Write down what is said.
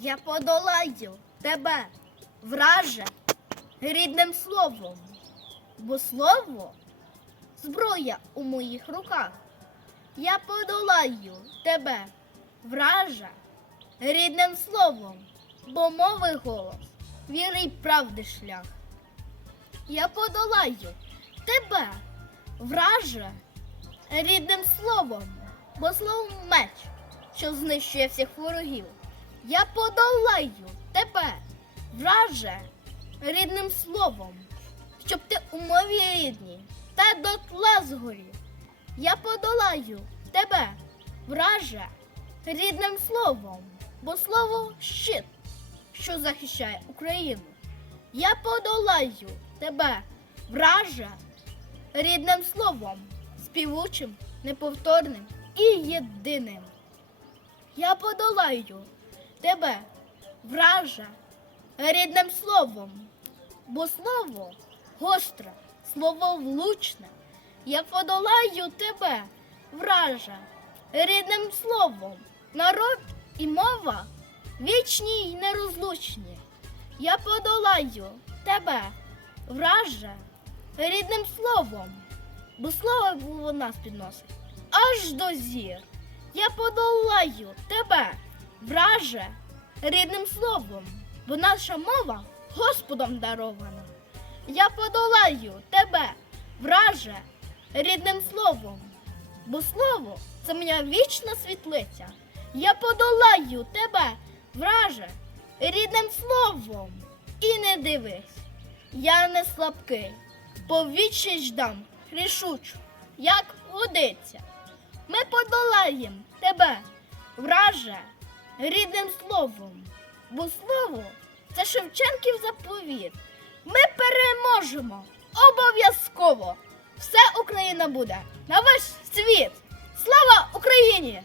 Я подолаю тебе, враже, рідним словом, бо слово зброя у моїх руках. Я подолаю тебе, враже, рідним словом, бо мови голос, віри й правди шлях. Я подолаю тебе, враже, рідним словом, бо словом меч, що знищує всіх ворогів. Я подолаю тебе, враже, рідним словом, щоб ти у мові рідній та дотла згорів. Я подолаю тебе, враже, рідним словом, бо слово щит, що захищає Україну. Я подолаю тебе, враже, рідним словом, співучим, неповторним і єдиним. Я подолаю тебе, враже, рідним словом, бо слово гостре, слово влучне. Я подолаю тебе, враже, рідним словом, народ і мова вічні й нерозлучні. Я подолаю тебе, враже, рідним словом, бо слово було нас підносить аж до зір. Я подолаю тебе, враже, рідним словом, бо наша мова Господом дарована. Я подолаю тебе, враже, рідним словом, бо слово це моя вічна світлиця. Я подолаю тебе, враже, рідним словом. І не дивись, я не слабкий, повічі ждам, рішучу, як годиться. Ми подолаєм тебе, враже, рідним словом, бо слово це Шевченків заповіт. Ми переможемо обов'язково. Все Україна буде на весь світ. Слава Україні!